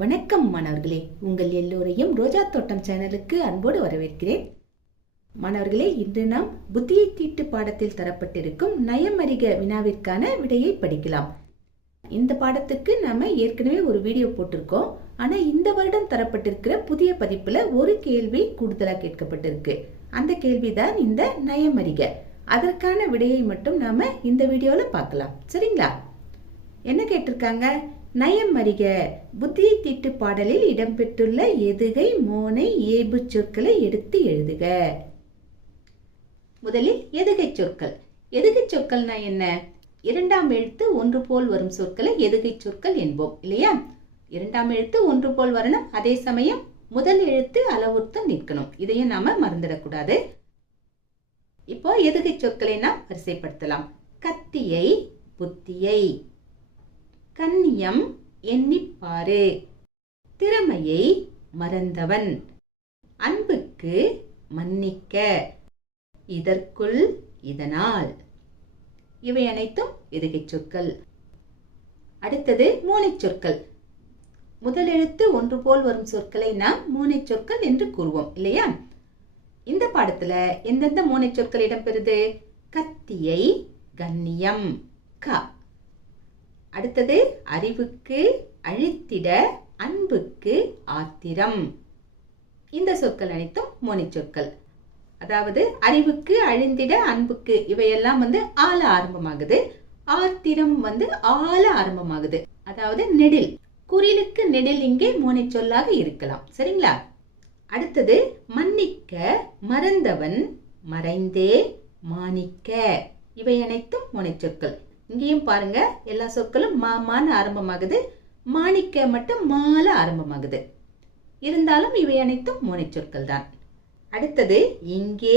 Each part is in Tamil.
வணக்கம் மாணவர்களே, உங்கள் எல்லோரையும் ரோஜா தோட்டம் சேனலுக்கு அன்போடு வரவேற்கிறேன். மாணவர்களே, இன்று நாம் புத்தியை தீட்டு பாடத்தில் தரப்பட்டிருக்கும் நயமறிக வினாவிற்கான விடையை படிக்கலாம். இந்த பாடத்துக்கு நாம ஏற்கனவே ஒரு வீடியோ போட்டிருக்கோம். ஆனா இந்த வருடம் தரப்பட்டிருக்கிற புதிய பதிப்புல ஒரு கேள்வி கூடுதலா கேட்கப்பட்டிருக்கு. அந்த கேள்விதான் இந்த நயமறிக. அதற்கான விடையை மட்டும் நாம இந்த வீடியோல பார்க்கலாம். சரிங்களா? என்ன கேட்டிருக்காங்க? நயமறிக புத்தியை தீட்டு பாடலில் இடம்பெற்றுள்ள எதுகை மோனை ஏபு சொற்களை எடுத்து எழுதுக. முதலில் எதுகை சொற்கள். எதுகை சொற்கள்னா என்ன? இரண்டாம் எழுத்து ஒன்று போல் வரும் சொற்களை எதுகை சொற்கள் என்போம் இல்லையா? இரண்டாம் எழுத்து ஒன்று போல் வரணும், அதே சமயம் முதல் எழுத்து அளவுறுத்து நிற்கணும். இதையும் நாம மறந்துடக்கூடாது. இப்போ எதுகை சொற்களை நாம் வரிசைப்படுத்தலாம். கத்தியை புத்தியை, கண்ணியம் எண்ணிப்பாரு, திறமையை மறந்தவன், அன்புக்கு மன்னிக்க, இதற்குள் இதனால். இவை அனைத்தும் எதுகை சொற்கள். அடுத்தது மோனை சொற்கள். முதல் எழுத்து ஒன்று போல் வரும் சொற்களை நாம் மோனை சொற்கள் என்று கூறுவோம் இல்லையா? இந்த பாடத்துல எந்தெந்த மோனை சொற்கள் இடம்பெறுது? கத்தியை கண்ணியம் க. அடுத்தது அறிவுக்கு அழித்திட, அன்புக்கு ஆத்திரம். இந்த சொற்கள் அனைத்தும் மோனை சொற்கள். அதாவது அறிவுக்கு அழிந்திட, அன்புக்கு இவையெல்லாம் ஆல ஆரம்பமாகுது. ஆத்திரம் ஆல ஆரம்பமாகுது. அதாவது நெடில், குறிலுக்கு நெடில் இங்கே மோனை சொல்லாக இருக்கலாம். சரிங்களா? அடுத்தது மன்னிக்க, மறந்தவன் மறைந்தே மாணிக்க. இவை அனைத்தும் மோனை சொற்கள். இங்கேயும் பாருங்க, எல்லா சொற்களும் மாமான்னு ஆரம்பமாகுது, மாணிக்க மட்டும் மால ஆரம்பமாகுது. இருந்தாலும் இவை அனைத்தும் மோனை சொற்கள் தான். அடுத்தது இங்கே,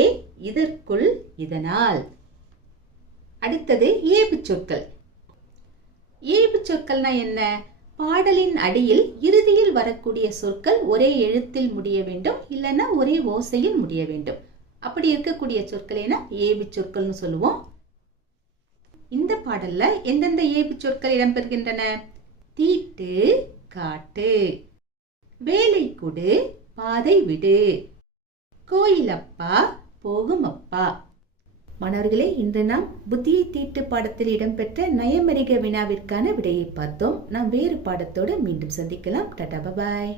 இதற்குள், இதனால். அடுத்தது ஏபு சொற்கள். ஏபு சொற்கள்னா என்ன? பாடலின் அடியில் இறுதியில் வரக்கூடிய சொற்கள் ஒரே எழுத்தில் முடிய வேண்டும், இல்லைன்னா ஒரே ஓசையில் முடிய வேண்டும். அப்படி இருக்கக்கூடிய சொற்களை ஏபு சொற்கள்னு சொல்லுவோம். இந்த பாடல்ல எந்தெந்த ஏபு சொற்கள் இடம்பெறுகின்றன? தீட்டு காட்டு, வேலை கொடு பாதை விடு, கோயிலப்பா போகுமப்பா. மாணவர்களே, இன்று நாம் புத்தியை தீட்டு பாடத்தில் இடம்பெற்ற நயமறிக வினாவிற்கான விடையை பார்த்தோம். நாம் வேறு பாடத்தோடு மீண்டும் சந்திக்கலாம். டாடா, பாய்.